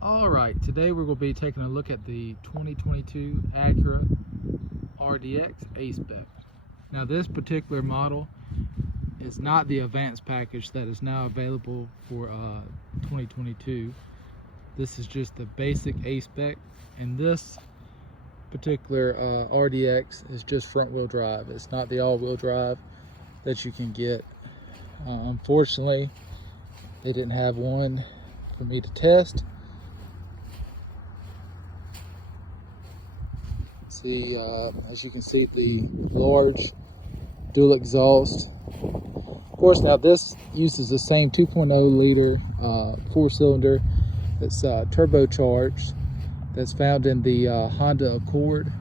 Alright, today we're going to be taking a look at the 2022 Acura RDX A-Spec. Now this particular model is not the advanced package that is now available for 2022. This is just the basic A-Spec, and this particular RDX is just front wheel drive. It's not the all-wheel drive that you can get. Unfortunately, they didn't have one for me to test. See, as you can see, the large dual exhaust. Of course, now this uses the same 2.0 liter 4-cylinder that's turbocharged, that's found in the Honda Accord.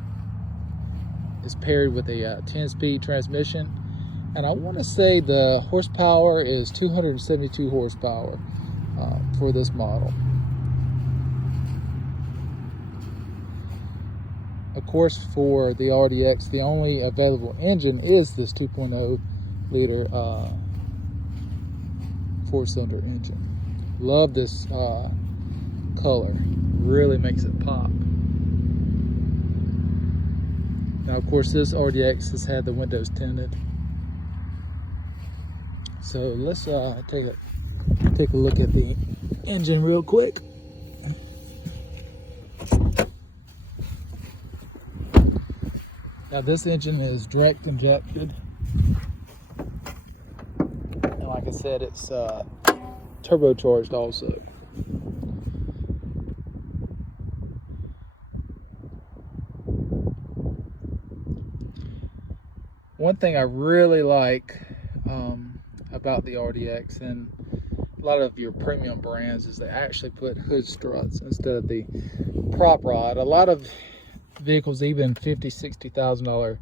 It's paired with a 10-speed transmission, and I want to say the horsepower is 272 horsepower for this model. Of course, for the RDX, the only available engine is this 2.0 liter 4-cylinder engine. Love this color, really makes it pop. Now, of course, this RDX has had the windows tinted. So let's take a look at the engine real quick. Now this engine is direct injected, and like I said, it's turbocharged also. One thing I really like about the RDX and a lot of your premium brands is they actually put hood struts instead of the prop rod. A lot of vehicles, even $50,000-$60,000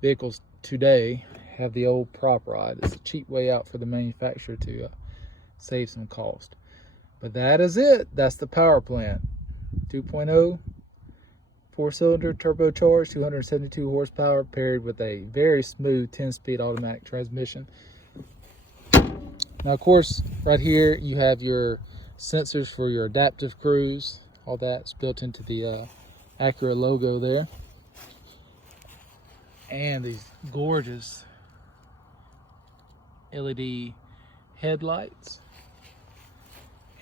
vehicles today, have the old prop rod. It's a cheap way out for the manufacturer to save some cost. But that is it. That's the power plant. 2.0 4-cylinder turbocharged, 272 horsepower, paired with a very smooth 10-speed automatic transmission. Now, of course, right here you have your sensors for your adaptive cruise. All that's built into the Acura logo there, and these gorgeous LED headlights,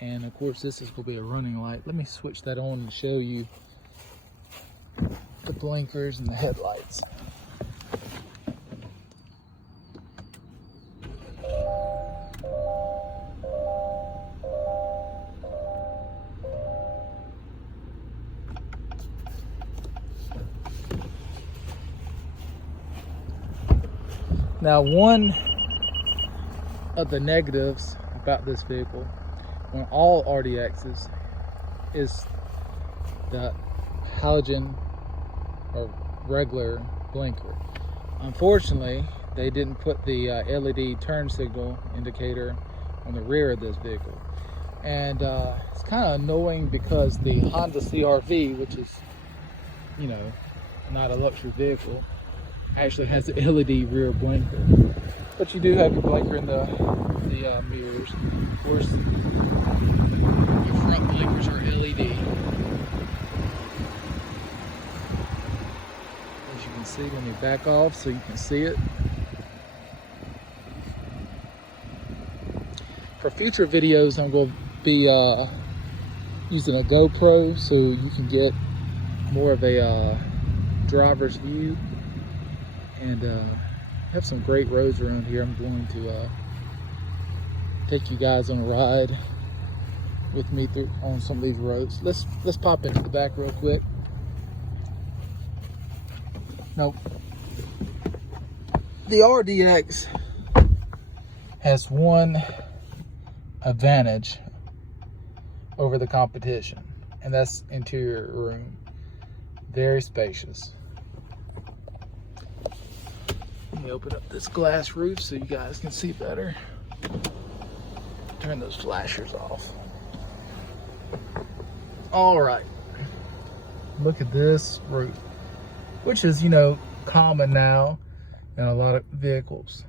and of course this is going to be a running light. Let me switch that on and show you the blinkers and the headlights. Now, one of the negatives about this vehicle on all RDXs is the halogen or regular blinker. Unfortunately, they didn't put the LED turn signal indicator on the rear of this vehicle. And it's kind of annoying because the Honda CR-V, which is, you know, not a luxury vehicle, actually has the LED rear blinker, but you do have your blinker in the mirrors. Of course, your front blinkers are LED. As you can see, let me back off so you can see it. For future videos, I'm going to be using a GoPro so you can get more of a driver's view. And have some great roads around here. I'm going to take you guys on a ride with me through on some of these roads. Let's pop into the back real quick. Now, the RDX has one advantage over the competition, and that's interior room. Very spacious. Let me open up this glass roof so you guys can see better. Turn those flashers off. All right. Look at this roof, which is, you know, common now in a lot of vehicles.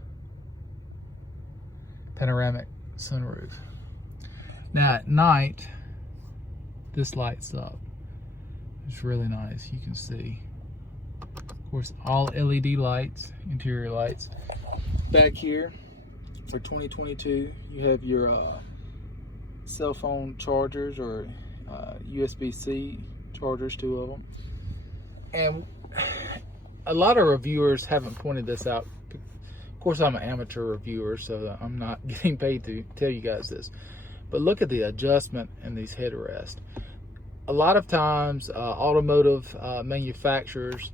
Panoramic sunroof. Now at night, this lights up. It's really nice. You can see, of course, all LED lights, interior lights. Back here for 2022, you have your cell phone chargers, or USB-C chargers, 2 of them. And a lot of reviewers haven't pointed this out. Of course, I'm an amateur reviewer, so I'm not getting paid to tell you guys this. But look at the adjustment in these headrests. A lot of times, automotive manufacturers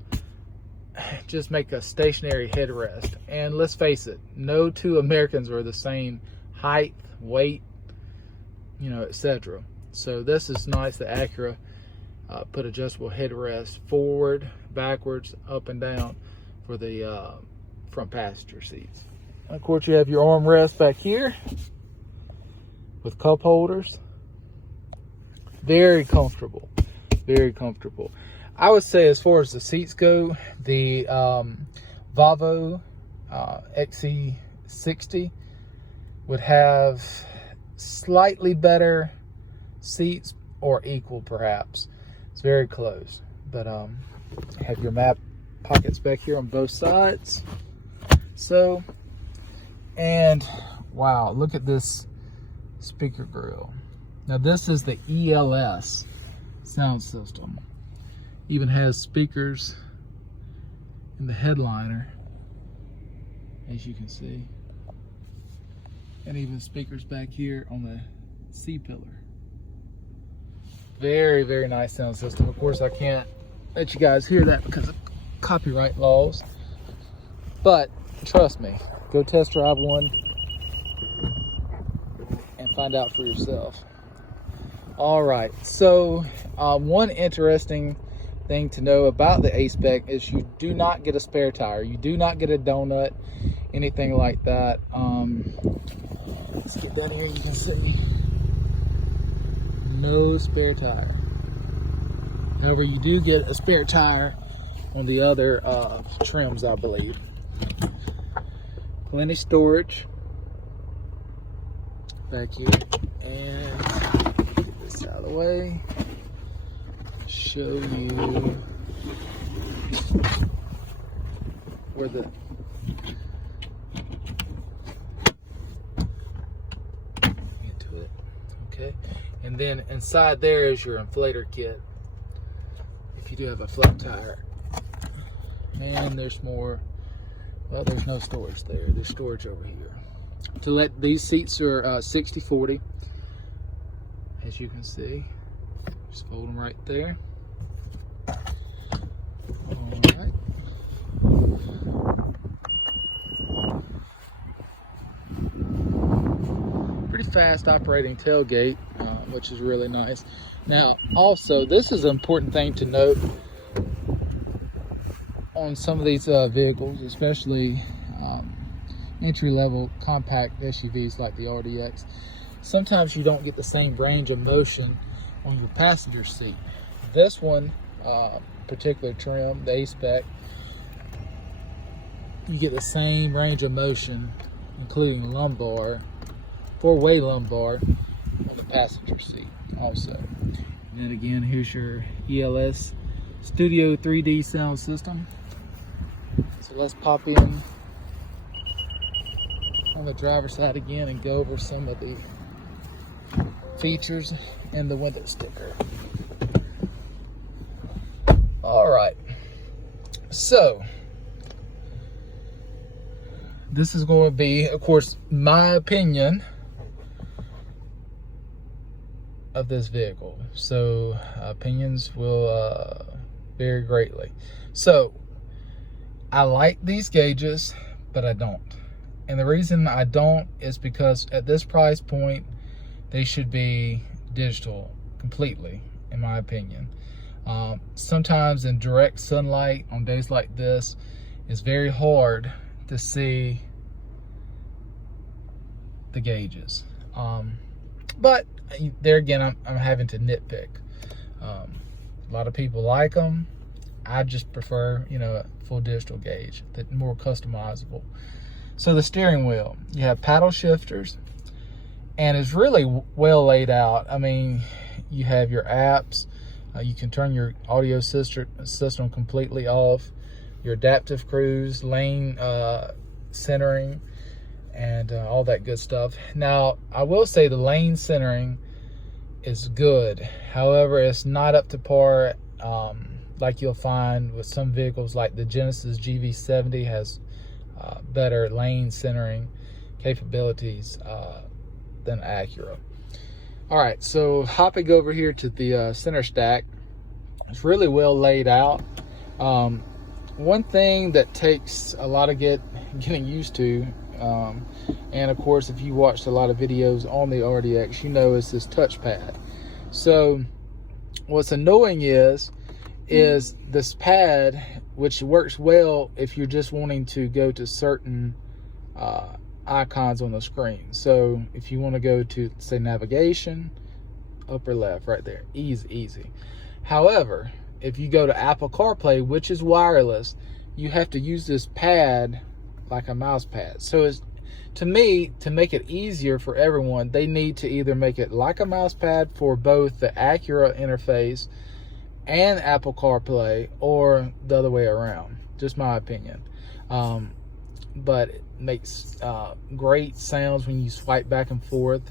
just make a stationary headrest. And let's face it, no two Americans are the same height, weight, you know, etc. So this is nice. The Acura put adjustable headrests forward, backwards, up and down for the front passenger seats. And of course, you have your armrest back here with cup holders. Very comfortable, very comfortable. I would say, as far as the seats go, the Volvo XC60 would have slightly better seats, or equal perhaps. It's very close. But have your map pockets back here on both sides. So, and wow, look at this speaker grill. Now this is the ELS sound system. Even has speakers in the headliner, as you can see, and even speakers back here on the C-pillar. Very, very nice sound system. Of course, I can't let you guys hear that because of copyright laws, but trust me, go test drive one and find out for yourself. All right, so one interesting thing to know about the A-Spec is you do not get a spare tire. You do not get a donut, anything like that. Let's get down here, you can see no spare tire. However, you do get a spare tire on the other trims, I believe. Plenty storage back here, and get this out of the way. Show you where the into it. Okay, and then inside there is your inflator kit if you do have a flat tire. And there's more. Well, there's no storage there. There's storage over here. To let these seats are 60/40, as you can see. Just fold them right there. All right. Pretty fast operating tailgate, which is really nice. Now, also, this is an important thing to note on some of these vehicles, especially entry-level compact SUVs like the RDX. Sometimes you don't get the same range of motion on your passenger seat. This one, particular trim, the A-Spec, you get the same range of motion, including lumbar, four-way lumbar on the passenger seat also. And then again, here's your ELS Studio 3D sound system. So let's pop in on the driver's side again and go over some of the features in the window sticker. All right, so this is going to be, of course, my opinion of this vehicle. So opinions will vary greatly. So I like these gauges, but I don't. And the reason I don't is because at this price point, they should be digital completely, in my opinion. Sometimes in direct sunlight on days like this, it's very hard to see the gauges. But there again, I'm having to nitpick. A lot of people like them. I just prefer, you know, a full digital gauge, that's more customizable. So the steering wheel, you have paddle shifters, and it's really well laid out. I mean, you have your apps. You can turn your audio system completely off. Your adaptive cruise, lane centering, and all that good stuff. Now, I will say the lane centering is good. However, it's not up to par like you'll find with some vehicles, like the Genesis GV70 has better lane centering capabilities than Acura. All right, so hopping over here to the center stack, it's really well laid out. One thing that takes a lot of getting used to, and of course if you watched a lot of videos on the RDX, you know, is this touchpad. So what's annoying is this pad, which works well if you're just wanting to go to certain icons on the screen. So if you want to go to, say, navigation, upper left, right there, easy. However, if you go to Apple CarPlay, which is wireless, you have to use this pad like a mouse pad. So it's, to me, to make it easier for everyone, they need to either make it like a mouse pad for both the Acura interface and Apple CarPlay, or the other way around. Just my opinion. But it makes great sounds when you swipe back and forth.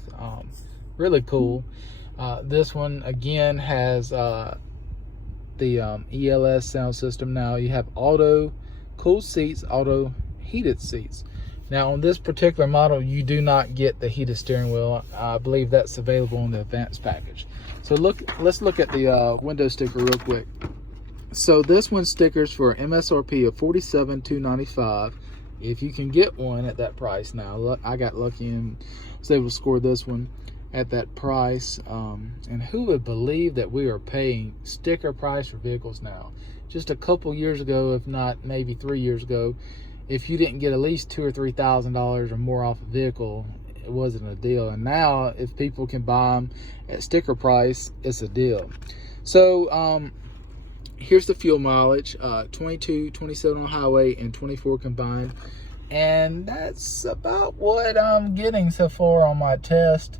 Really cool. This one again has the ELS sound system. Now you have auto cooled seats, auto heated seats. Now on this particular model, you do not get the heated steering wheel. I believe that's available in the advanced package. So let's look at the window sticker real quick. So this one stickers for MSRP of $47,295. If you can get one at that price. Now I got lucky and was able to score this one at that price. And who would believe that we are paying sticker price for vehicles now? Just a couple years ago, if not maybe 3 years ago, if you didn't get at least $2,000 or $3,000 or more off a vehicle, it wasn't a deal. And now if people can buy them at sticker price, it's a deal. So here's the fuel mileage, 22, 27 on the highway, and 24 combined. And that's about what I'm getting so far on my test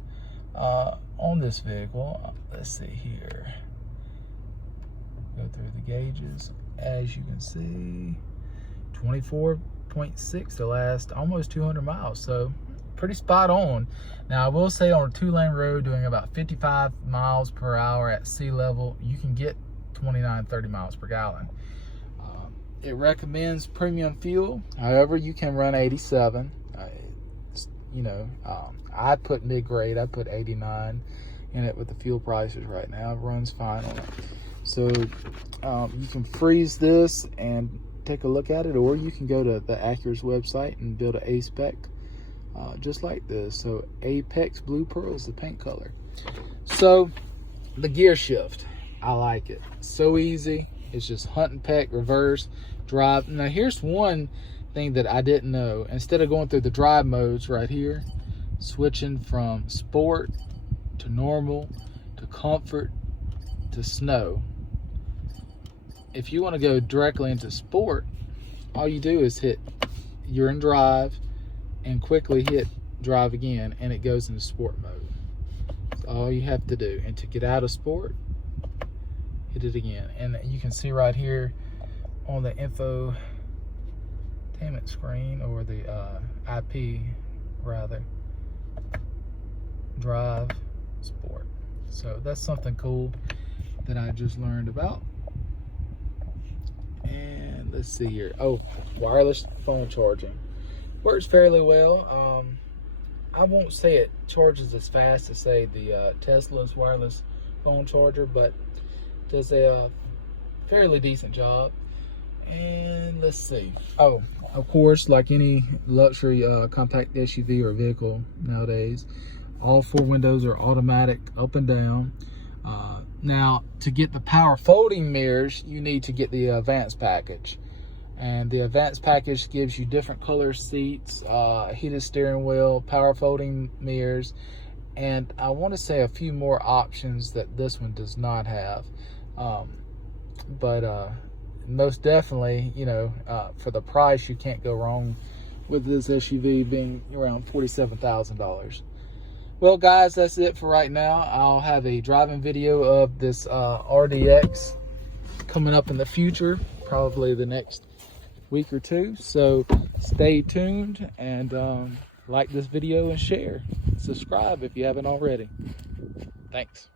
on this vehicle. Let's see here. Go through the gauges. As you can see, 24.6 the last almost 200 miles. So pretty spot on. Now I will say on a 2-lane road doing about 55 miles per hour at sea level, you can get 29-30 miles per gallon. It recommends premium fuel. However, you can run 87. You know, I'd put mid-grade. I'd put 89 in it with the fuel prices right now. It runs fine on it. So you can freeze this and take a look at it, or you can go to the Acura's website and build an A-Spec just like this. So Apex Blue Pearl is the paint color. So the gear shift, I like it. So easy. It's just hunt and peck, reverse, drive. Now here's one thing that I didn't know. Instead of going through the drive modes right here, switching from sport to normal to comfort to snow, if you want to go directly into sport, all you do is hit, you're in drive, and quickly hit drive again, and it goes into sport mode. That's all you have to do. And to get out of sport, hit it again. And you can see right here on the infotainment screen, or the IP rather, drive, sport. So that's something cool that I just learned about. And let's see here. Oh, wireless phone charging works fairly well. I won't say it charges as fast as, say, the Tesla's wireless phone charger, but does a fairly decent job. And let's see. Oh, of course, like any luxury compact SUV or vehicle nowadays, all 4 windows are automatic up and down. Now, to get the power folding mirrors, you need to get the advanced package. And the advanced package gives you different color seats, heated steering wheel, power folding mirrors, and I want to say a few more options that this one does not have. But most definitely, you know, for the price, you can't go wrong with this SUV being around $47,000. Well, guys, that's it for right now. I'll have a driving video of this RDX coming up in the future, probably the next week or two. So stay tuned and like this video and share. Subscribe if you haven't already. Thanks.